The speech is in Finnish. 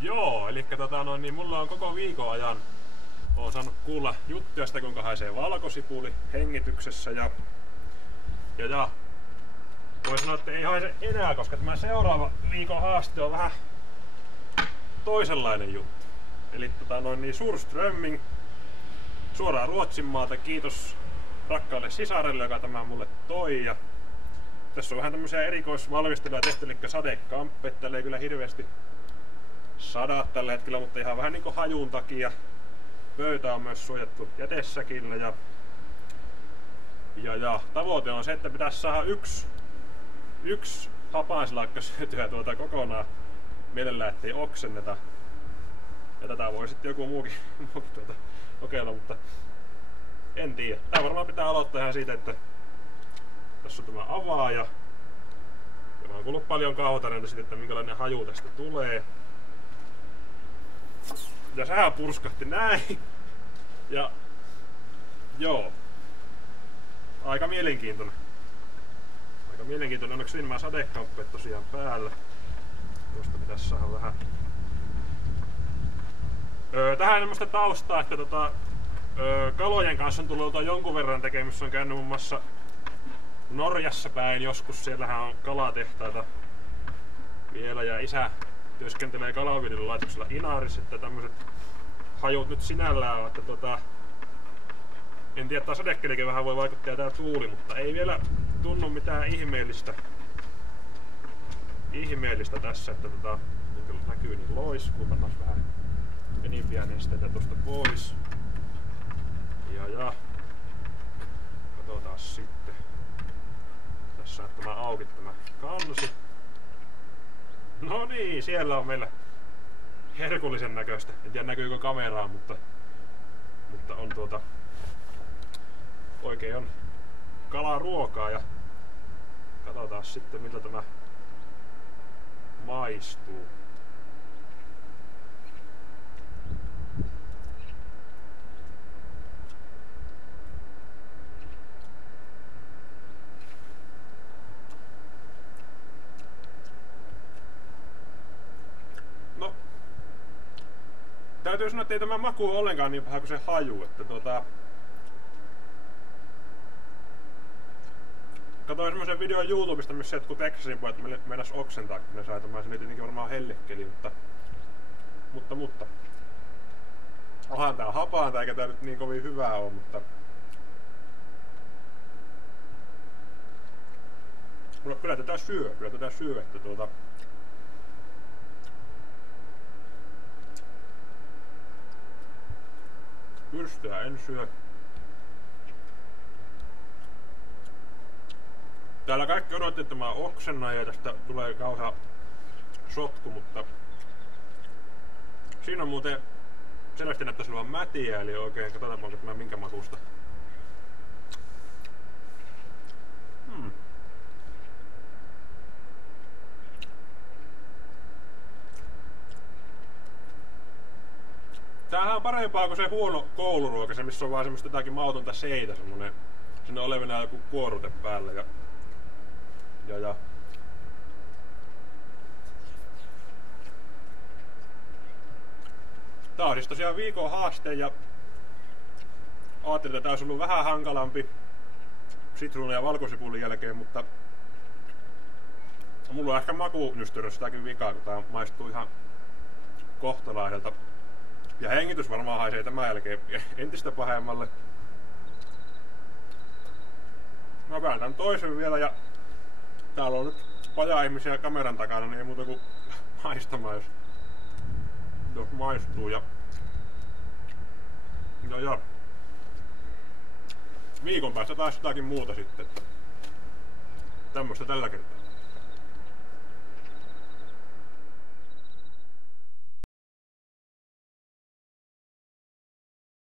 Joo, eli niin mulla on koko viikon ajan oon saanut kuulla juttuja sitä, kuinka haisee valkosipuli hengityksessä ja voi sanoa, että ei haise enää, koska tämä seuraava viikon haaste on vähän toisenlainen juttu. Eli niin Surströmming suoraan Ruotsinmaalta. Kiitos rakkaalle sisarelle, joka tämän mulle toi. Ja tässä on vähän tämmöisiä erikoisvalmisteluja tehty, eli sadekamppeja. Täällä ei kyllä hirveästi sadaa tällä hetkellä, mutta ihan vähän niinku hajun takia. Pöytä on myös suojattu jätesäkillä ja tavoite on se, että pitäisi saada yksi hapansilakka syötyä kokonaan mielellään, ettei oksenneta. Ja tätä voi sitten joku muukin kokeilla, mutta en tiedä. Tää varmaan pitää aloittaa ihan siitä, että tässä on tämä avaaja. Ja mä oon kuullut paljon kauhutarinoita siitä, että minkälainen haju tästä tulee. Ja sehän purskahti näin. Ja joo. Aika mielenkiintoinen. Onneksi siinä nämä sadekamppeet tosiaan päällä. Tuosta pitäisi saada vähän. Tähän semmoista taustaa, että kalojen kanssa on tullut jonkun verran tekemistä. On käynyt muun muassa Norjassa päin joskus. Siellähän on kalatehtaita vielä ja isä työskentelee kalaviljelylaitoksella Inarissa, että tämmöiset hajut nyt sinällään on, että en tiedä, että sadekelikin vähän voi vaikuttaa tää tuuli, mutta ei vielä tunnu mitään ihmeellistä tässä, että niin kuin näkyy niin loiskuu, pannaan vähän enimpiä nesteitä tosta pois. Ja katsotaan sitten. Tässä on tämä auki tämä kansi. No niin, siellä on meillä herkullisen näköistä. En tiedä näkyykö kameraa, mutta on oikein on kalaruokaa ja katsotaan sitten miltä tämä maistuu. Täytyy sanoa, että ei tämä maku ole ollenkaan niin paha kuin se haju, että katoin semmoisen videon YouTubesta, missä jotkut Texasin pojat meinas oksentaa, kun ne sai tämän. Se oli tietenkin varmaan hellekeli, mutta onhan tää hapaanta, eikä tää nyt niin kovin hyvää oo, mutta kyllä tätä syö, että pyrstöä en syö. Täällä kaikki odotti, että mä oksennan ja tästä tulee kauhea sotku, mutta siinä on muuten selvästi näyttäisi olevan mätiä, eli oikein katsotaan onko tämä minkä makusta. Tämähän on parempaa kuin se huono kouluruoka, se missä on vaan semmoista jotakin mautonta seitä, semmonen sinne olevina joku kuorute päällä ja tää on siis tosiaan viikon haaste ja ajattelin, että tää olisi ollut vähän hankalampi sitruunan ja valkosipulin jälkeen, mutta mulla on ehkä makunystyrössä sitäkin vikaa, kun tää maistuu ihan kohtalaiselta. Ja hengitys varmaan haisee tämän jälkeen entistä pahemmalle. Mä vääntän toisen vielä ja täällä on nyt paja-ihmisiä kameran takana, niin ei muuta kuin maistamaan, jos maistuu. Ja viikon päästä taas jotakin muuta sitten. Tämmöstä tällä kertaa.